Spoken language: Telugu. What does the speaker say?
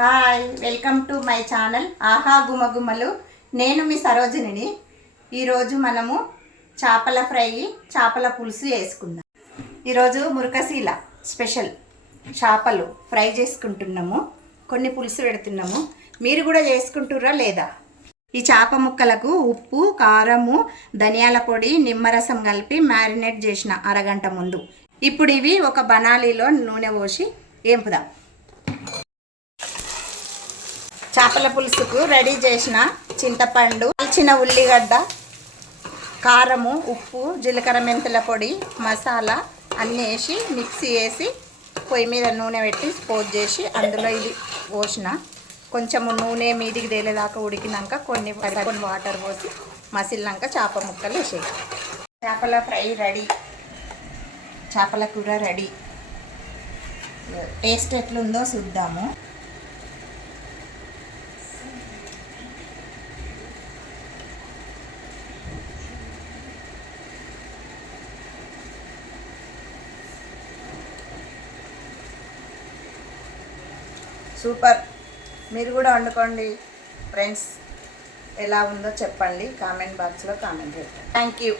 Hi, welcome to my channel ఆహా గుమగుమలు. నేను మీ సరోజిని. ఈరోజు మనము చేపల ఫ్రై, చేపల పులుసు వేసుకుందాం. ఈరోజు మురకశీల స్పెషల్ చేపలు ఫ్రై చేసుకుంటున్నాము, కొన్ని పులుసు పెడుతున్నాము. మీరు కూడా చేసుకుంటుర్రా లేదా? ఈ చేప ముక్కలకు ఉప్పు, కారము, ధనియాల పొడి, నిమ్మరసం కలిపి మ్యారినేట్ చేసిన అరగంట ముందు. ఇప్పుడు ఇవి ఒక బనాలీలో నూనె పోసి ఏంపుదాం. చేపల పులుసుకు రెడీ చేసిన చింతపండు, కాల్చిన ఉల్లిగడ్డ, కారము, ఉప్పు, జీలకర్ర, మెంతుల పొడి, మసాలా అన్నీ వేసి మిక్సీ వేసి పొయ్యి మీద నూనె పెట్టి పోపు చేసి అందులో ఇది పోసిన కొంచెం నూనె మీదికి తేలేదాకా ఉడికినాక కొన్ని వాటర్ పోసి మసిలినాక చేప ముక్కలు వేసేయి. చేపల ఫ్రై రెడీ, చేపల కూర రెడీ. టేస్ట్ ఎట్లుందో చూద్దాము. సూపర్. మీరు కూడా వండుకోండి ఫ్రెండ్స్. ఎలా ఉందో చెప్పండి, కామెంట్ బాక్స్లో కామెంట్ చేయండి. Thank you.